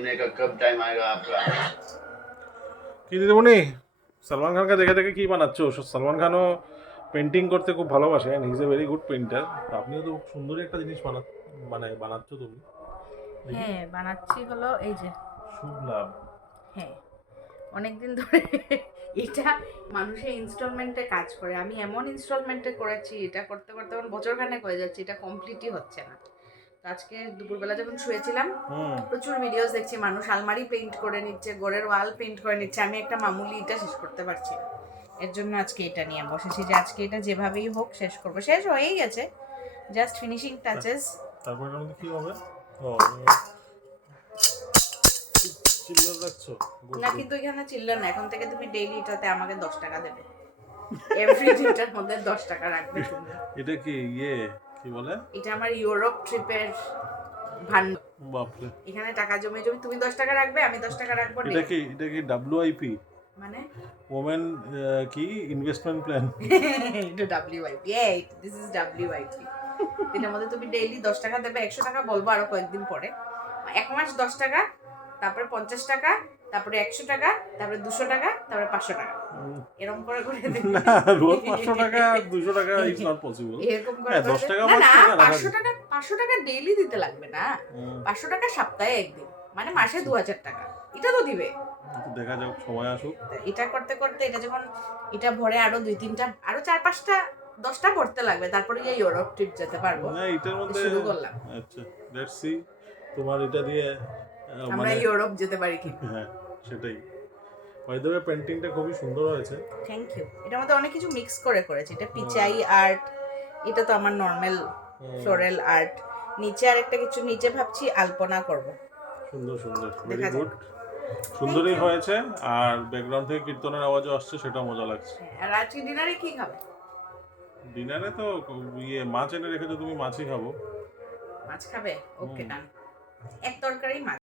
होने का कब टाइम आएगा आपका? কি দিদিমণি, সালমান খানকে দেখে দেখে কি বানাচ্ছো? সালমান খানও পেন্টিং করতে খুব ভালোবাসে, and he is a very good painter. আপনিও তো খুব সুন্দরই একটা জিনিস বানাচ্ছো তুমি। দেখি। হ্যাঁ বানাচ্ছি হলো এই যে। শুভ লাভ। হ্যাঁ অনেকদিন ধরে এটা মানুষের ইনস্টলমেন্টে কাজ করে, আমি এমন ইনস্টলমেন্টে করেছি, এটা করতে করতে আমার বছর খানেক হয়ে যাচ্ছে, এটা কমপ্লিটই হচ্ছে না। তো আজকে দুপুরবেলা যখন শুয়েছিলাম প্রচুর ভিডিওস দেখছি, মানুষ আলমারি পেইন্ট করে নিচ্ছে, ঘরের ওয়াল পেইন্ট করে নিচ্ছে, আমি একটা মামুলি এটা শেষ করতে পারছি না। এর জন্য আজকে এটা নিয়ে বসেছি যে আজকে এটা যেভাবেই হোক শেষ করবো। শেষ হয়েই গেছে, জাস্ট ফিনিশিং টাচেস। তারপর এর মধ্যে কি হবে? ও, চিল্লার রাখছো? না কিন্তু এখানে চিল্লার না, এখন থেকে তুমি ডেইলি এটাতে আমাকে 10 টাকা দেবে, এভরি দিনটার মধ্যে 10 টাকা রাখবে তুমি। এটা কি ইয়ে কি বলে? এটা আমার ইউরোপ ট্রিপের ভান্ড। বাপরে, এখানে টাকা জমে জমে তুমি 10 টাকা রাখবে, আমি 10 টাকা রাখবো। এটা কি WIP মানে ওমেন কি ইনভেস্টমেন্ট প্ল্যান? এটা WIP, এই দিস ইজ WIP। এটার মধ্যে তুমি ডেইলি 10 টাকা দেবে, 100 টাকা বলবো আরো কয়েকদিন পরে, এক মাস 10 টাকা, তারপরে 50 টাকা, তারপরে 100 টাকা, তারপরে 200 টাকা, তারপরে 500 টাকা, এরকম করে করে দেবে। না, রোজ 500 টাকা 200 টাকা ইজ নট পসিবল। এরকম করে হ্যাঁ, 10 টাকা না 5 না, টাকা রাখা 500 টাকা ডেইলি দিতে লাগবে না, 500 টাকা সপ্তাহে একদিন, মানে মাসে 2000 টাকা, এটা তো দিবে। দেখা যাক, সময় আসুক। এটা করতে করতে এটা যখন এটা ভরে আরো 2-3টা, আরো 4-5টা 10টা ভরতে লাগবে, তারপরে যে ইউরোপ ট্রিপ যেতে পারবো। না, এটার মধ্যে শুরু করলাম। আচ্ছা, লেটস সি তোমার এটা দিয়ে আমরা ইউরোপ যেতে পারি কি। হ্যাঁ, সেটাই। বাই দ্য ওয়ে, পেন্টিংটা খুবই সুন্দর হয়েছে। Thank you. এটার মধ্যে অনেক কিছু মিক্স করে করেছি, এটা পিচাই আর্ট, এটা তো আমার নর্মাল ফ্লোরাল আর্ট, নিচে আরেকটা কিছু নিচে ভাবছি আলপনা করব। সুন্দর সুন্দর, ভেরি দেখা যাক। গুড, সুন্দরই হয়েছে। আর ব্যাকগ্রাউন্ড থেকে কীর্তনের আওয়াজও আসছে, সেটা মজা লাগছে। আর আজকে ডিনারে কি খাবে? ডিনারে তো মাছ এনে রেখেছো তুমি, মাছই খাবো। মাছ খাবে? ওকে ডান, এক তরকারি মাছ।